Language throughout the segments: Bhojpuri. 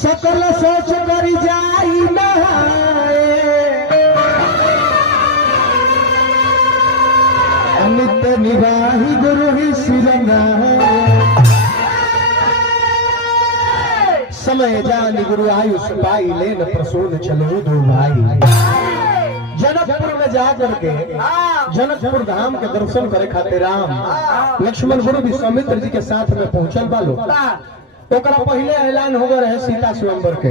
सकल सोच कर जाई नित्य निवाही गुरु ही सिरंगा समय जान गुरु आयुष पाई लेन प्रसून चलो दो भाई। जनकपुर में जाकर के जनकपुर धाम के दर्शन करे खातिर राम लक्ष्मण गुरु विश्वामित्र जी के साथ में पहुंचल बालो। ओकरा पहले ऐलान हो गए रहे सीता स्वयंवर के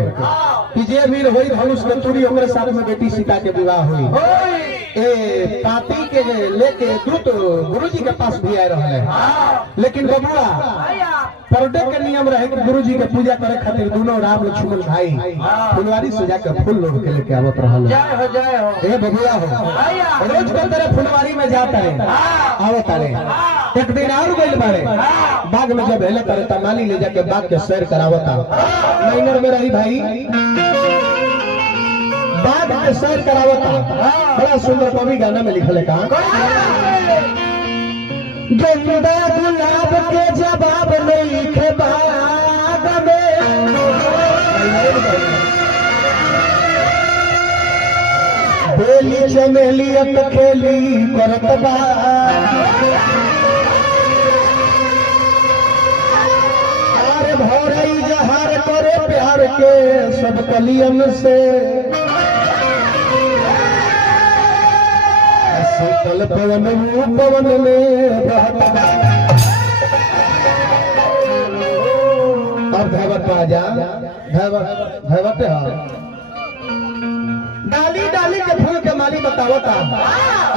कि जे वीर होई धनुष के तुरी ओकरे साथ में बेटी सीता के विवाह हुई। ए पापी के लेके दूत गुरु जी के पास भी आए रहे, लेकिन बबुआ परडे के नियम रहे कि गुरु जी के पूजा करे खातिर दोनों राम लक्ष्मण भाई फुलवारी सजा के फूल लोग के लेके आवत रहल। जय हो ए बबुआ हो रोज को तेरे फुलवारी में जाता है आवत रहे। एक दिन और गइल बारे बाग में जब हेले करे तमाली ले जाके बाग के सैर करावता महीनर में रही भाई बाग के सैर करावता। बड़ा सुंदर कवि गाना में लिखल है का गेंदा गुलाब के जवाब नहीं खे बाग में बेली चमेली खेली करत बा भौरई जहार करे प्यार के सब कलियन से शीतल पवन पवन में अब धैवत राजा धैवत डाली डाली के फूल के माली बतावता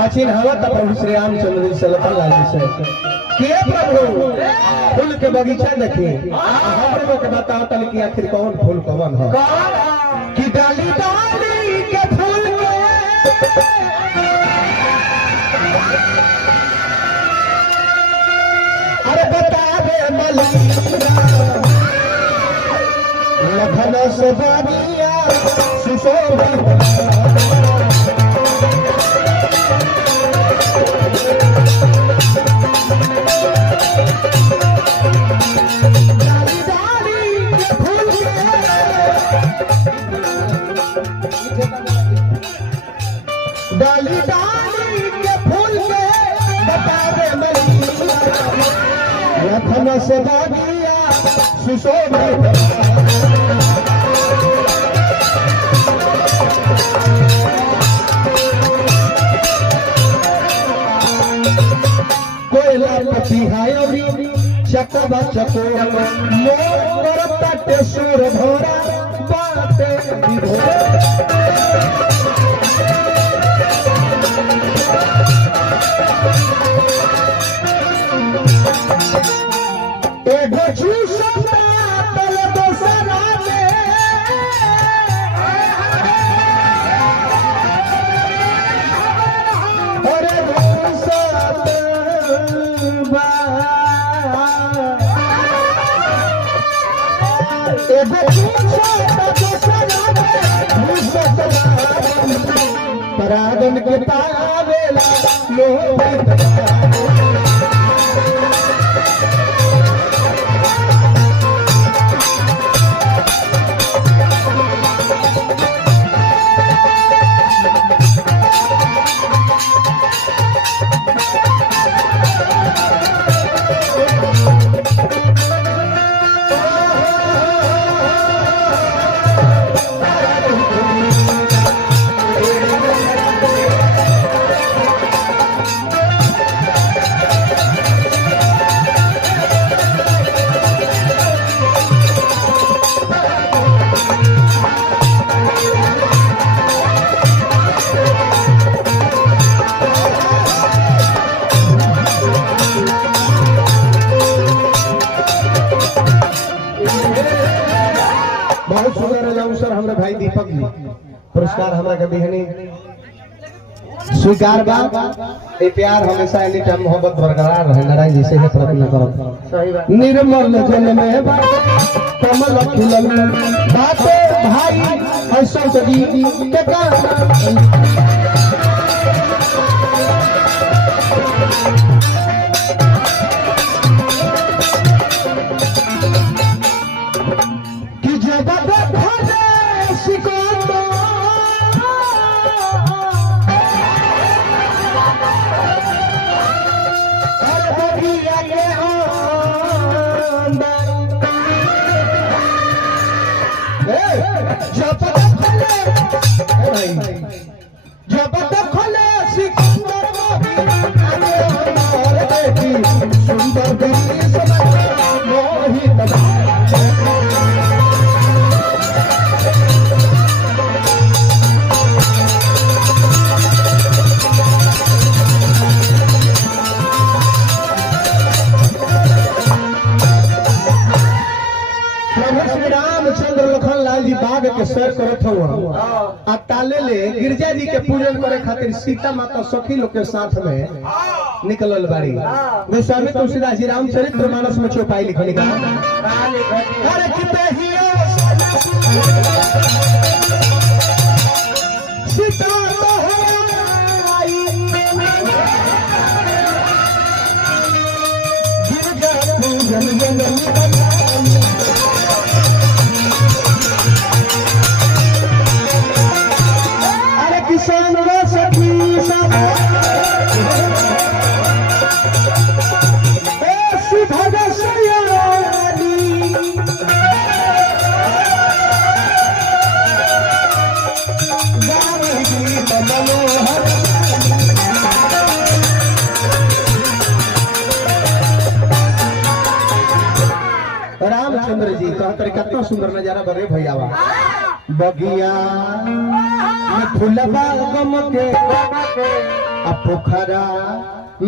अचिन हवत प्रभु श्री रामचंद्र जी से लखनलाल जी से के प्रभु फूल के बगीचा देखिए हमरे के बताओ तल कि आखिर कौन फूल कौन है कि डाली डाली के फूल के अरे बता दे मलिया लखन से बानिया सुशोभित डाली डाली के फूल के बता दे लखन से बानिया सुशोभित कोयला पति हायोरी चकबा चकोर मोर तटे सुर भोरा बाटे विभोरा एगो चूसता तल दोसरा में अरे दोसत बा एगो चूसता दोसरा में दोसत बा परागन के पावेला लोहित बहुत सुंदर अवसर हमारे भाई दीपक जी पुरस्कार हमारा कभी है नहीं स्वीकार बा ए प्यार हमेशा एनी टाइम मोहब्बत बरकरार रहे नारायण जी से है प्रयत्न करो सही बात निर्मल जल में कमल खिलल बाते भाई ऐसा जी के का अखिया के जब खोले सिकंदर सुंदर मोहित रामचंद्र लखन लाल जी बाग के सैर करत हुआ ताले ले गिरजा जी के पूजन करे खातिर सीता माता सखी लोग के साथ में निकलल बाड़ी। गोस्वामी तुलसीदास जी रामचरित्र मानस में चौपाई लिखल का अरे कितहियो सीता तो आई गिरजा पूजन रामचंद्र जी कहते कितना सुंदर नजारा बरे भैया बगिया में फूलबा गमके आ पोखरा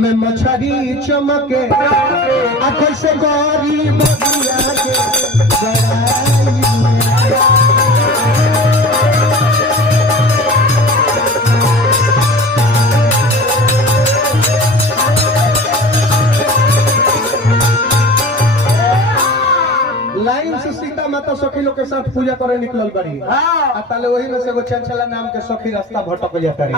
में मछली चमके आ कैसे गौरी बगिया के लाइन से सीता माता सखी लोग के साथ पूजा करे निकलल बड़ी ताले वही में से एगो चंचला नाम के सखी रास्ता भटक जाता रही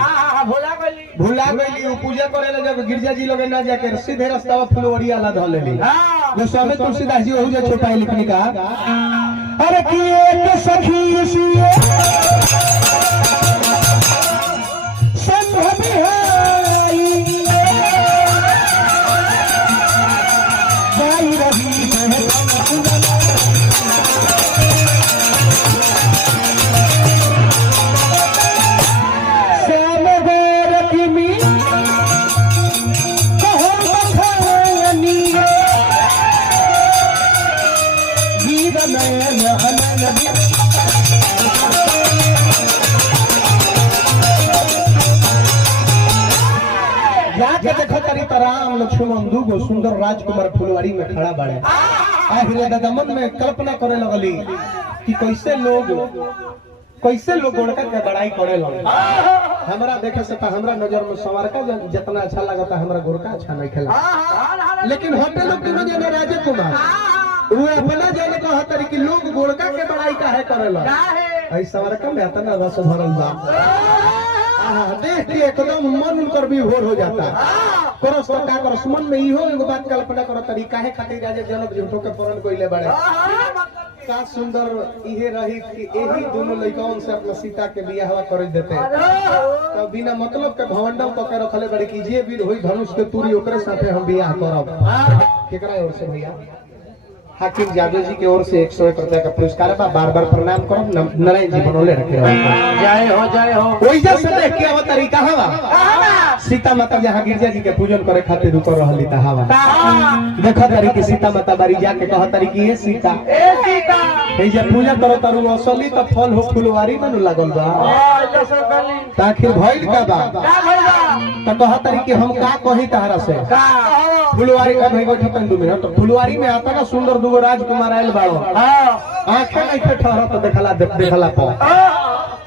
भुला गई वो पूजा करे ला जब गिरजा जी लोग ना जाके सीधे रास्ता फुलवरिया ला धो लेली गोस्वामी तुलसीदास जी वही जो छोटा लिखनी का अरे की एक सखी सिए संभव है गाई रही जाके देखो तरी राम लक्ष्मण दूगो सुंदर राजकुमार फुलवारी में खड़ा बाड़े हृदय मन में कल्पना करे लगली कि कैसे लोग गोड़का के बड़ाई करे लगे हमरा देखे से हमरा नजर में संवरका जितना अच्छा लगता हमरा गोड़का अच्छा नहीं खेला लेकिन होटल लोग तीनों जने राजकुमार वो अपना जाने को हतर कि लोग गोड़का के बड़ाई काहे करे लगे ऐ संवरका में इतना रस भरल बा देख के एकदम मन उनकर विभोर हो जाता करस तो का करस मन में इहो एगो बात कल्पना करो तरीका है खातिर राजा जनक झूठो के परण कोइले बाड़े का सुंदर इहे रही कि एही दोनों लइकाओं से अपना सीता के बियाह कर देते तो बिना मतलब के भवंडल क के रखले बड़े कि जे वीर होई धनुष के तुरी ओकरे साथे हम बियाह करब केकरा ओर से भैया हाकिम जादव जी की ओर से 101 रुपया का पुरस्कार बा बार बार प्रणाम करो नारायण जी बनोले रखे जय हो ओइजा से देख के अब तरीका हवा सीता माता जहां गिरजा जी के पूजन करे खातिर रुक रहली त हवा देखो तरी की सीता माता बारी जाके कह तरी की ए सीता ए जे पूजा करो तरु असली त फल हो फुलवारी में लागल बा आखिर भइल का बा त कह तरी की हम का कही तहरा से फुलवारी का भाई बैठो तन 2 मिनट फुलवारी में आता ना सुंदर दुगो राजकुमार आयल बाड़ो आंखें नहीं ठहरा तो देखला पो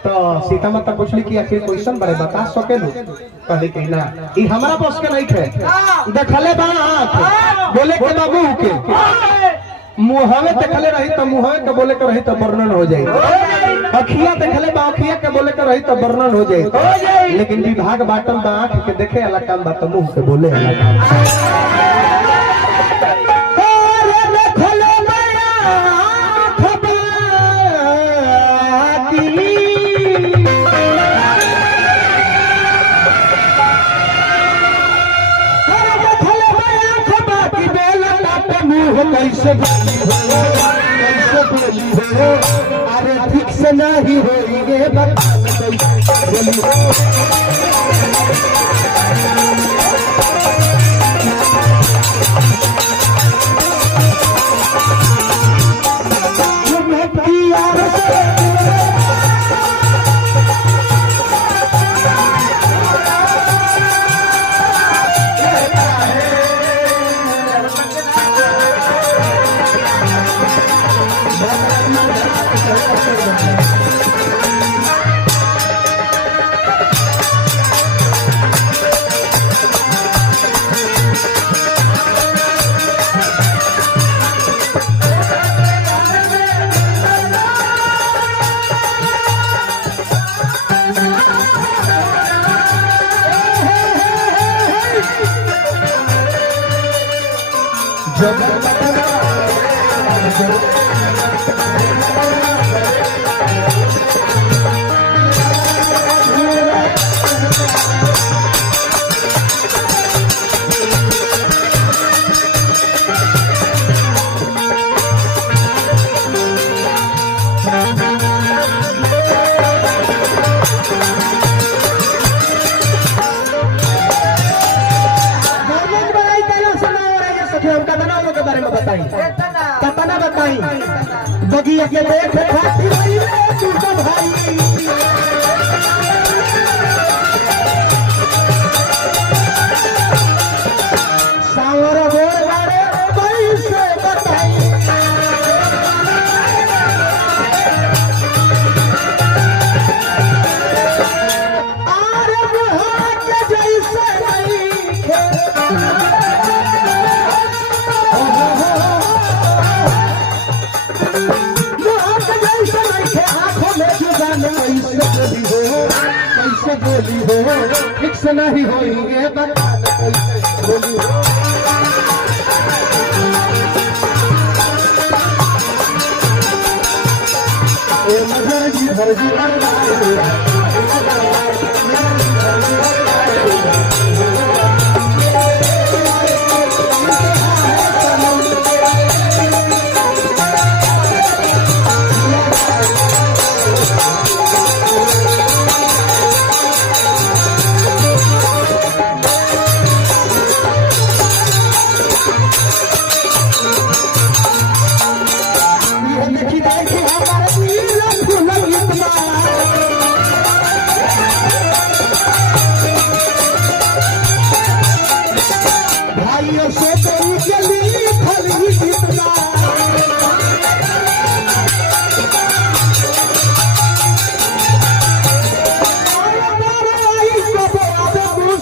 तो सीता माता पूछली कि आखिर क्वेश्चन बारे बता सकेलू कहली कि ना ई हमरा बस के नहीं थे देखले बा आंख बोले के बाबू के मुहवे देखले रही तो मुहवे के बोले के रही तो वर्णन हो जाई अखिया देखले बा अखिया के बोले के रही तो वर्णन हो जाई लेकिन विभाग बाटल बा आंख के देखे वाला काम बा तो मुंह के बोले वाला काम कैसे बोली हो अरे ठीक से नहीं होइगे बोली हो कतना बताई बगिया के देख खाती भाई सावर बोल बारे कैसे बताई आरे बुहा के जैसे नहीं कैसे बोली हो ठीक से नहीं होइगे बता कैसे बोली हो मगर जी भर जी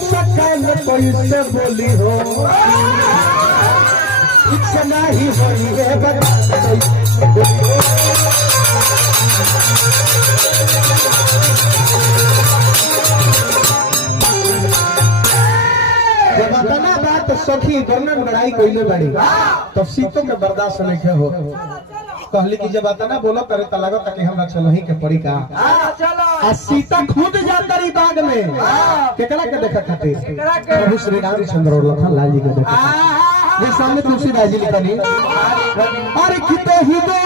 कैसे बोली हो इच्छा नहीं होई है बता कैसे बोली हो जब इतना बात सखी वर्णन बड़ाई कइले बाड़ी तो सीतो के बर्दाश्त नहीं हो कहली कि जब इतना बोला करे त लागत कि हमरा चलही के पड़ी का आ सीता खुद जाता रही बाग में केकरा के देखा खातिर प्रभु श्री रामचंद्र और लखन लाल जी के देखा ये सामने तुलसीदास जी लिखनी अरे किते ही दो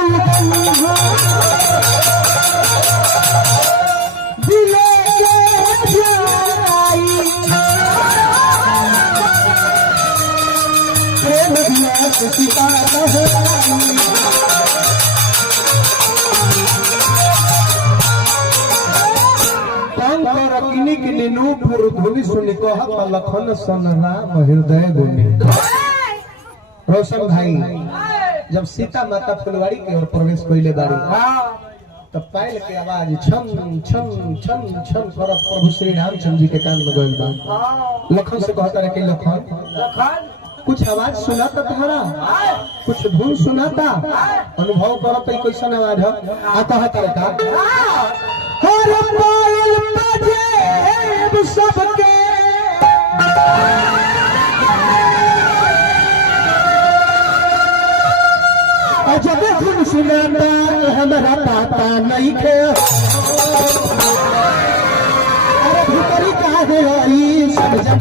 दिले के जाई प्रेम दिया सीता हो नीनूपुर धुनी सुनी कहत लखन सन राम हृदय गुनी रोशन भाई जब सीता माता फुलवाड़ी की ओर प्रवेश कइले बाड़ी तब पायल के आवाज छम छम छम छम करत प्रभु श्री रामचंद्र जी के कान में गइल बा लखन से कहता रहे कि लखन कुछ आवाज सुनाता तुम्हारा कुछ धुन सुनाता अनुभव करत कैसन आवाज है आता है का हर पायल बजे सबके जब धुन सुनाता हमारा पाता नहीं खे अरे भीतरी काहे आई सब जब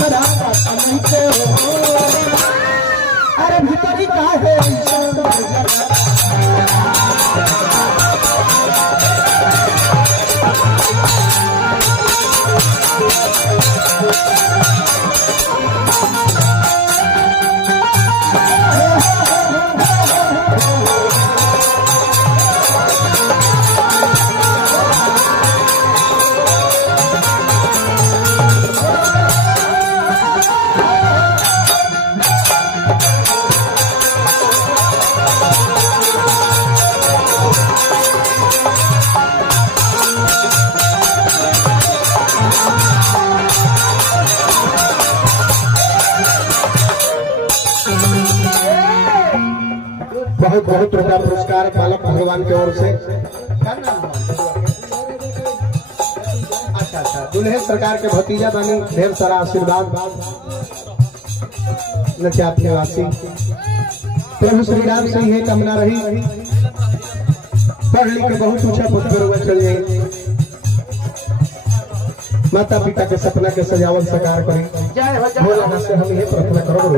हमरा पता नहीं के हो अरे भीतरी का है बहुत बहुत रुपया पुरस्कार बालक भगवान की ओर से। अच्छा अच्छा दुल्हे सरकार के भतीजा बनी ढेर सारा आशीर्वाद नचात निवासी प्रभु श्री राम से यह कामना रही पढ़ लिख के बहुत ऊंचा पद पर हुआ चल जाए माता पिता के सपना के सजावट साकार करें भोला से हम ये प्रार्थना करो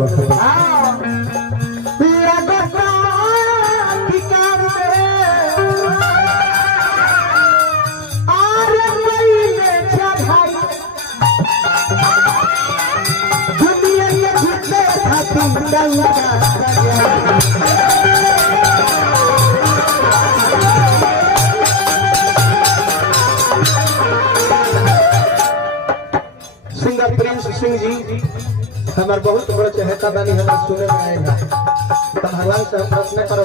सिंगर प्रिंस सिंह जी हमारे बहुत बड़ा चहेता बानी हमारे सुने में आएगा तो भगवान से हम प्रार्थना करो।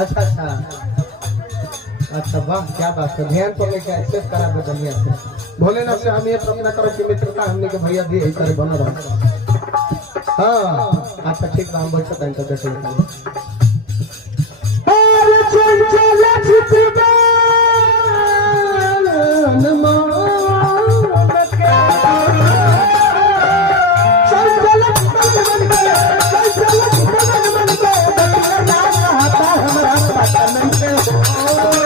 अच्छा अच्छा अच्छा वाह क्या बात है ध्यान तो लेके एक्सेप्ट करा दो दुनिया से भोलेनाथ से हम ये प्रार्थना करो कि मित्रता हमने के भैया भी ऐसा बना रहा। हाँ अच्छा ठीक है हम बैठते हैं तो देखो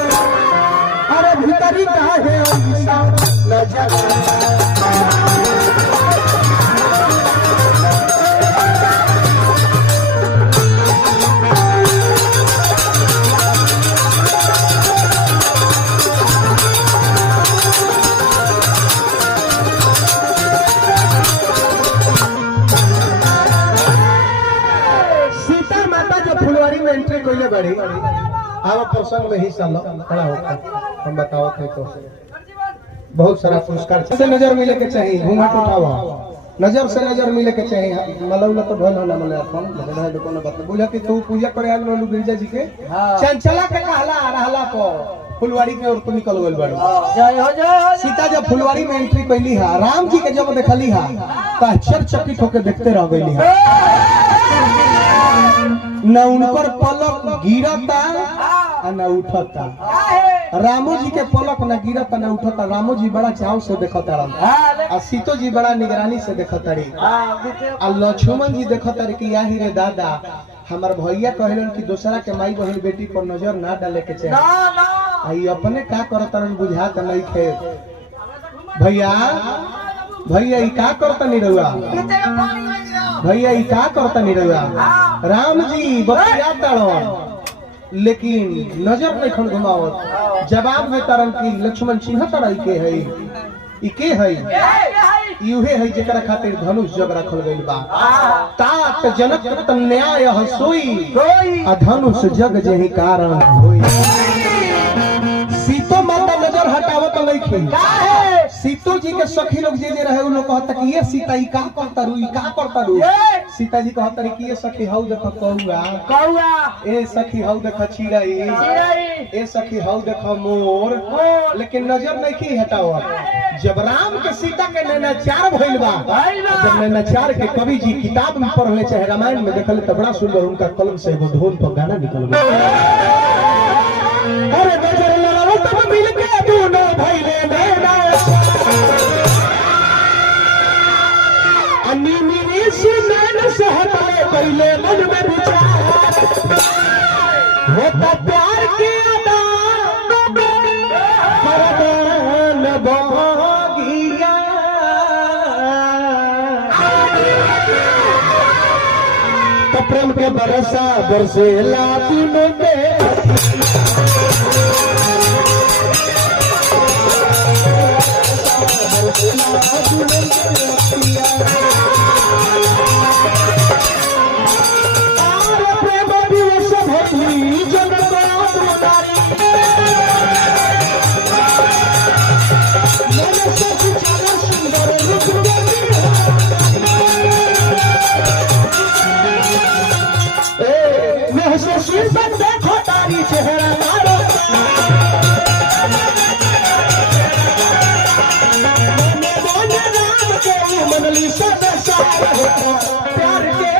अरे भीतरी का है सीता माता जो फुलवारी में एंट्री कोई बड़ी आवा प्रसंग में हिस्सा लो खड़ा होकर हम बताओ थे तो बहुत सारा पुरस्कार से नजर मिले के चाहिए घूंघट उठावा नजर से नजर मिले के चाहिए मलौला तो भल होला मले अपन बड़ा है कोनो बात बुझा कि तू पूजा करे आल लोलू गिरजा जी के चंचला के कहला रहला को फुलवारी के और तू निकल गइल बाड़ू जय हो जय सीता जब फुलवारी में एंट्री कैली है राम जी के जब देखली है तो आश्चर्यचकित होकर देखते रह गइली है न उनकर पलक गिरता न उठता रामो जी के पलक न गिरता न उठता रामो जी बड़ा चाव से देखता आ सीतो जी बड़ा निगरानी से देखता रे आ लक्ष्मण जी देखता रे कि याही रे दादा हमार भैया कहलन कि दूसरा के माई बहन बेटी पर नजर ना डाले के चाहिए आई अपने का करतन बुझात नहीं थे भैया भैया ई का करता नहीं रहुआ भैया ई का करता नहीं रहुआ राम जी बतिया तड़ो लेकिन नजर नहीं खन घुमावत जवाब में तरन की लक्ष्मण चिन्ह तरह के है इके है यूहे है जेकरा खातिर धनुष जग रखल गइल बा तात जनक न्याय हसोई आ धनुष जग जेहि कारण होई सीतो माता नजर हटावत लइखी सीतो जी के सखी लोग जे रहे उ लोग कहता कि ये सीता ई का करता रू सीता जी कहता रे कि ये सखी हौ देख कौआ ए सखी हौ देख चिड़ै ए सखी हौ देख मोर लेकिन नजर नहीं की हटावत जब राम के सीता के नैनाचार भइल बा जब नैनाचार के कवि जी किताब में पढ़ले चाहे रामायण में देखले तो बड़ा सुंदर उनका कलम से एगो धुन पर गाना निकल गया अरे नजर लड़ाओ तब मिल के दोनों भइले नैना अन्नी मेरी सुनैन से हटाए पहले मन में विचार होता प्यार के अदा परदान भोगिया प्रेम के बरसा बरसेला तीनों के प्रेम दिवस भई जगत दुलारी मन से विचार सुंदर रूप शीर्षक देखो तारी चेहरा मारो मोने राम के मनली सब प्यार के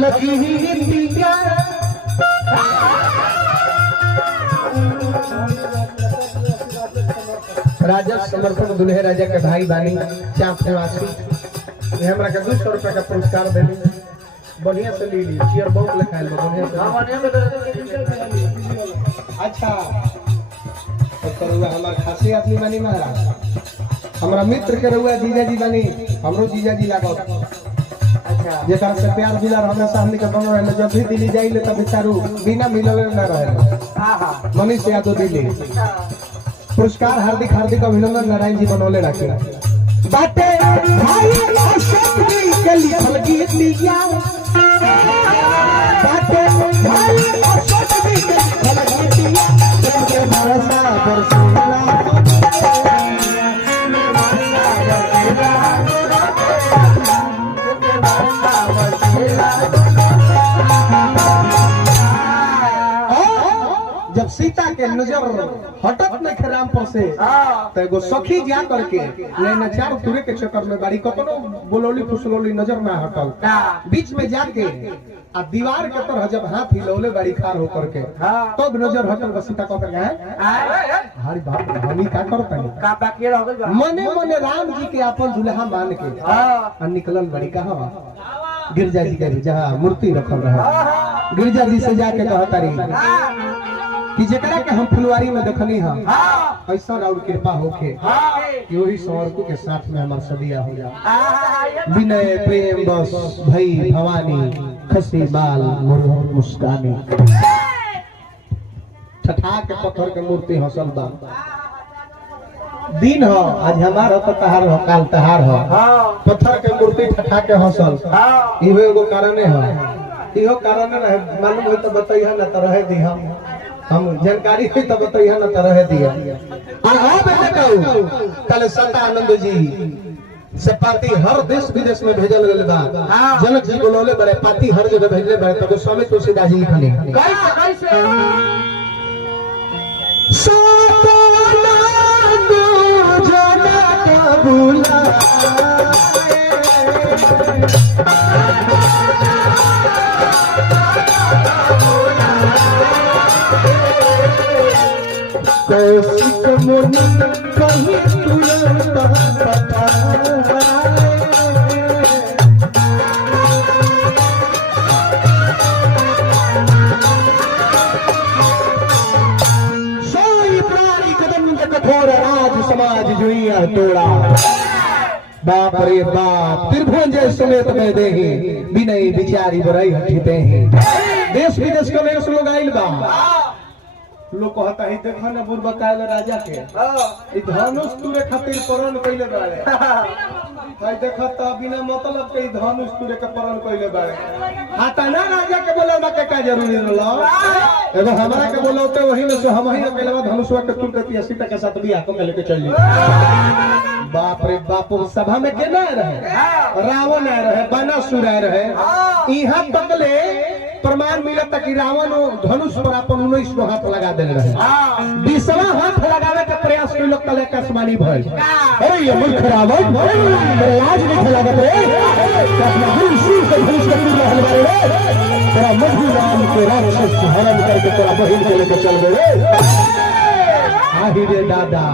लगी राजा समर्पण दुल्हे राजा के भाई बानी चाप निवासी हमरा के 200 रुपया का पुरस्कार देली बढ़िया से ले ली चेयर बहुत लिखाइल बा बढ़िया से अच्छा तो करुआ हमार खासी आदमी बानी महाराज हमरा मित्र के रहुआ जीजाजी बानी हमरो जीजाजी लागो जेकरा से प्यार दिलार हमेशा हमनी के बनो रहले जब भी दिल्ली जाइले तब बेचारू बिना मिलल न रहे हां मनीष यादव दिल्ली पुरस्कार हार्दिक हार्दिक अभिनंदन नारायण जी बनौले रखे बाटे भाई अशोक जी के लिखल गीत लिया बाटे भाई अशोक जी के लिखल गीत लिया के भरोसा बरसेला जब सीता के नजर हटत नहीं रामपुर से तो एगो सखी जा करके लेना चार तुरे के चक्कर में बाड़ी कतनो बोलोली फुसलोली नजर ना हटल बीच में जाके आ दीवार के तरह जब हाथ हिलौले बाड़ी खार हो करके तब नजर हटल सीता कह कर हरी बाप हमी का करता का बाकी रह गइल मने मने राम जी के अपन दुल्हा मान के आ निकलल बाड़ी कहां गिरजा जी के जहां मूर्ति रखल रहे गिरजा जी से जाके कहता रही कि जेकरा के हम फुलवारी में देखनी हम ऐसा और कृपा होके कि वही संवरकू के साथ में हमार सदिया हो जा विनय प्रेम बस भई भवानी खसी बाल मुरहर मुस्कानी ठठा के पत्थर के मूर्ति हसल बा दिन हो आज हमारा तो तहार हो काल तहार हो पत्थर के मूर्ति ठठा के हसल इहो एगो कारण है इहो कारण है मालूम हो तो बताइए ना तो रहे दी हम जानकारी हुई तो बताइए ना तो रहे दिया कल सता आनंद जी से पार्टी हर देश विदेश में भेजल गए बा जनक जी बोलौले बड़े पार्टी हर जगह भेजले बड़े तब स्वामी तुलसीदास जी लिखले कैसे सोना को जनक बुला कौशिक मुनि कहीं तुरंत पता समाज जुइया तोड़ा। बाप रे बाप त्रिभुवन जय समेत में देही विनय बिचारी बरई हटिते हैं। देश विदेश के लोग लोग आइल बा, लोग कहता है देखो ना बुढ़बा कायल राजा के ई धनुष तुरे खातिर प्रण कइले बाड़े। भाई देखो त बिना मतलब के धनुष तुरे के प्रण कइले बाड़े। हाताना राजा के बोलवा के का जरूरी रहलो, एगो हमरा के बोलौते वही में से हम ही अकेला धनुषवा के तुर के सीता के साथ बियाह को लेके चल ली। बाप रे बाप सभा में के ना रहे, रावण आ रहे, बानासुर आ रहे। इहां तक ले प्रमाण मिलता कि रावण धनुष पर अपन 19 हाथ लगा दे रहे। 20वां हाथ लगावे का प्रयास कोई लोग तले आसमानी भइल। अरे ये मूर्ख रावण लाज नहीं लागत रे, अपना धनुष से धनुष के टूट रहल बारे रे। तेरा मधु राम के राक्षस हरण करके तेरा बहिन के लेके चल गए। आही रे दादा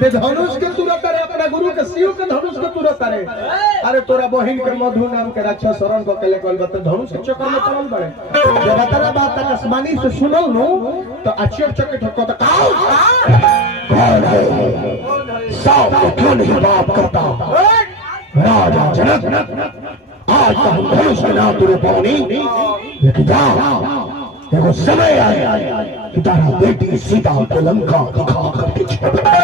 ते धनुष के तुरंत करे, अपना गुरु के शिव के धनुष के तुरंत करे। अरे तोरा बहिन के मधु नाम के राक्षस शरण को के लेके बत धनुष के चक्कर में पड़ल बड़े। जब तेरा बात आसमानी से सुनल नो तो आश्चर्य चकित हो तो कौन है साहब को क्यों नहीं बात करता। राजा जनक आज तो हम धनुष ना तुरे पानी, लेकिन जा देखो समय आया कि तारा बेटी सीता को लंका दिखा करके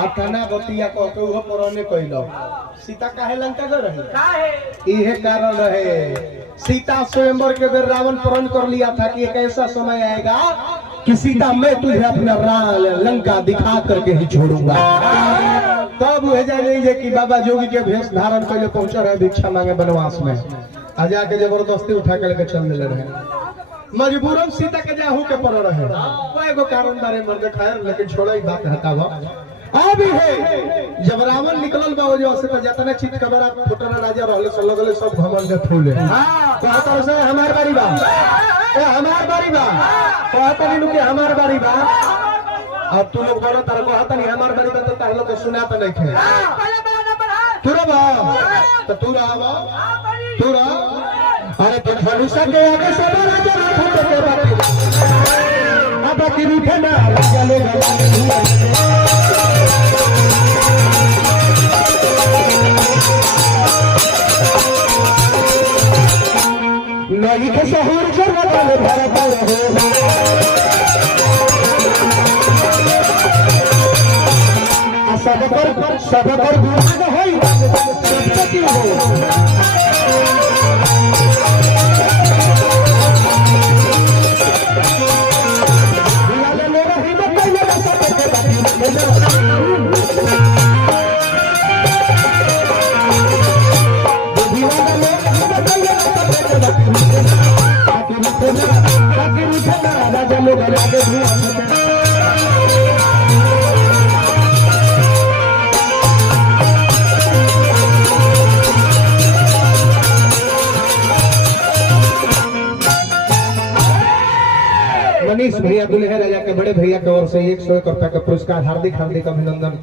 आतना बतिया को केहू परने कइलो। सीता काहे लंका गए रहे, काहे इहे कारण रहे। सीता स्वयंवर के बेर रावण प्रण कर लिया था कि एक ऐसा समय आएगा कि सीता मैं तुझे अपना लंका दिखा करके ही छोड़ूंगा। तब वह जाने कि बाबा जोगी के भेष धारण कर पहुंचा रहे भिक्षा मांगे वनवास में। आ जाके जबरदस्ती उठा के लेके चल रहे, मजबूरन सीता के जाहू के पर रहे। एगो कारण बारे मर्द खैर, लेकिन छोड़ो ही बात हटावा। अब है जब रावण निकलल बा वजह से तो जतने चित कबरा फुटना राजा रहले सब लगले सब घमंड फूले। कहता से हमार बारी बा, ए हमार बारी बा, कहता नु के हमार बारी बा। अब तू लोग बोलो तार कहता नहीं हमार बारी बा, तो तार लोग सुना तो नहीं थे। तुरा बा तो तुरा बा तुरा। अरे तो धनुष के आगे सब राजा फुट के बाकी अब बाकी रूठे ना चलेगा। नई के सहूर जरूरत वाले भारत रहो। सब पर गुण होई सबकी हो। मनीष भैया दुल्हे राजा के बड़े भैया की ओर से 101 रुपए का पुरस्कार। हार्दिक हार्दिक अभिनंदन।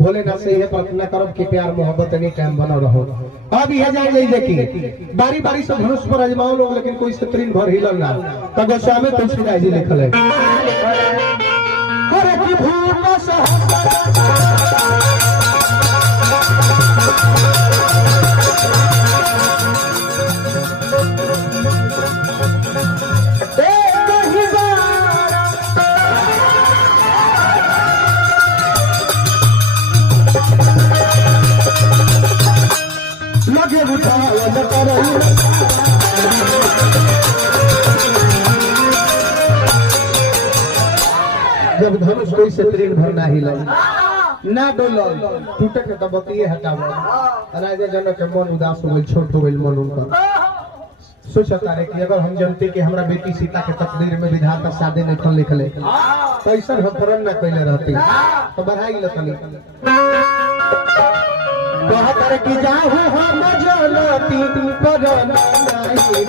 भोलेनाथ से यह प्रार्थना करब कि प्यार मोहब्बत एनी टाइम बना रहो। अब यह जाए जाए देखी बारी बारी से धनुष पर आजमाओ लोग, लेकिन कोई स्त्रीन भर हिलल ना। तो गोस्वामी तुलसीदास जी लिखल है हरे की भूत लगे जब धनुष कोई से तीर भर ना हिला ना डोल टूटे के तब बतिए हटावा। राजा जनक के मन उदास हो गइल, छोट हो गइल मन उनका। सोचता रहे कि अगर हम जनते कि हमरा बेटी सीता के तकदीर में विधाता शादी नहीं लिखले तो ऐसा हफरन ना कइले रहती तो बढ़ाई लतनी। कहतर की जाहू हम जनती पर नहीं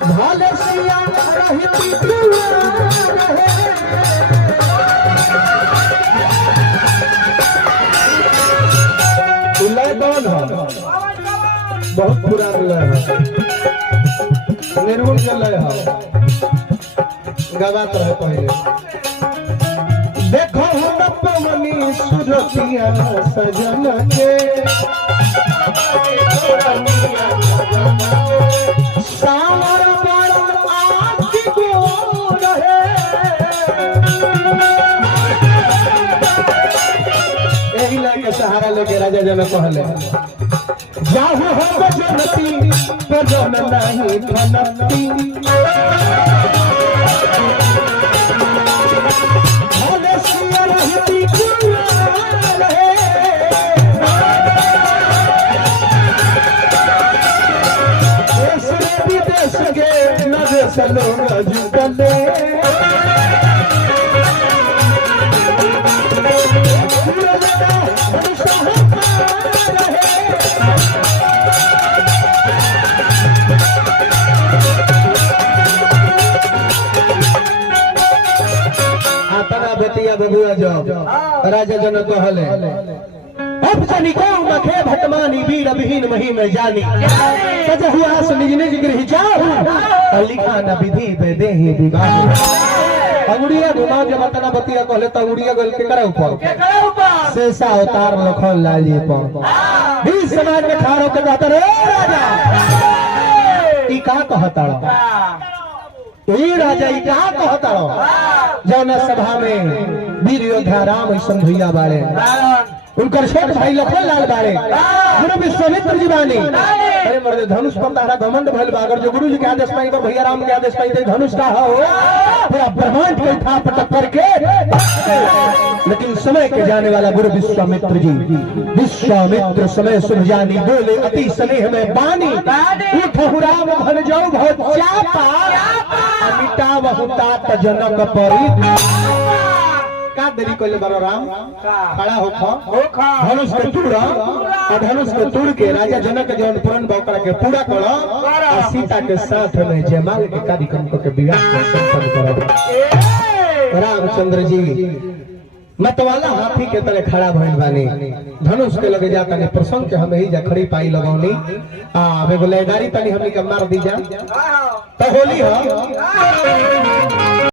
भले सिया रहती तुला कौन है बहुत पुराना लय है, निर्गुण के लय है, गवात रहे पहले। देखो हम पवनी सुरतिया सजन के, सावर बड़ आँखि को रहे, यही लय के सहारा लेके राजा जन कहले, जाहु हो जनती तो जन नहीं धनती, भले सिया रहती कुलाल है, देश रे विदेश के नदेश लोग जुटले, बबुआ जब राजा जन कहले, अब जनी गाँव मखे भटमानी वीर विहीन मही में जानी, सजहुआ से निज निज गृह जाहु, और लिखा न विधि पे देहि विवाह। अंगुड़िया घुमा के बतना बतिया कहले तो अंगुड़िया गल के करे ऊपर शेषा अवतार लखन लाली पर बीच समाज में खारो के जाता रे राजा ई का कहता ए राजा ई का कहता जौन सभा में वीर योद्धा राम ऐसन भैया बारे, उनकर छोट भाई लखन लाल बारे, गुरु विश्वामित्र जी बानी। अरे मर्द धनुष पर तारा घमंड भइल बा, अगर जो गुरु जी के आदेश पाई पर भैया राम के आदेश पाई तो धनुष का हो पूरा ब्रह्मांड के था पटक करके, लेकिन समय के जाने वाला गुरु विश्वामित्र जी, विश्वामित्र समय सुन जानी, बोले अति स्नेह में बानी, उठहु राम भन जाऊ बहुत चापा, अमिता बहुता तजनक परी, का देरी कोले बारो राम खड़ा होखो, धनुष के तोड़ा और धनुष के तोड़ के राजा जनक जौन पुरान बौकरा के पूरा करो और सीता के साथ में जयमाल के कार्यक्रम को के विवाह संपन्न करो। रामचंद्र जी मतवाला हाथी के तरह खड़ा भइल बानी, धनुष के लगे जाता ने प्रसंग के हमें ही जा खड़ी पाई लगौनी, आ एगो लेडारी तनी हमनी के मार दी जा तो होली हो।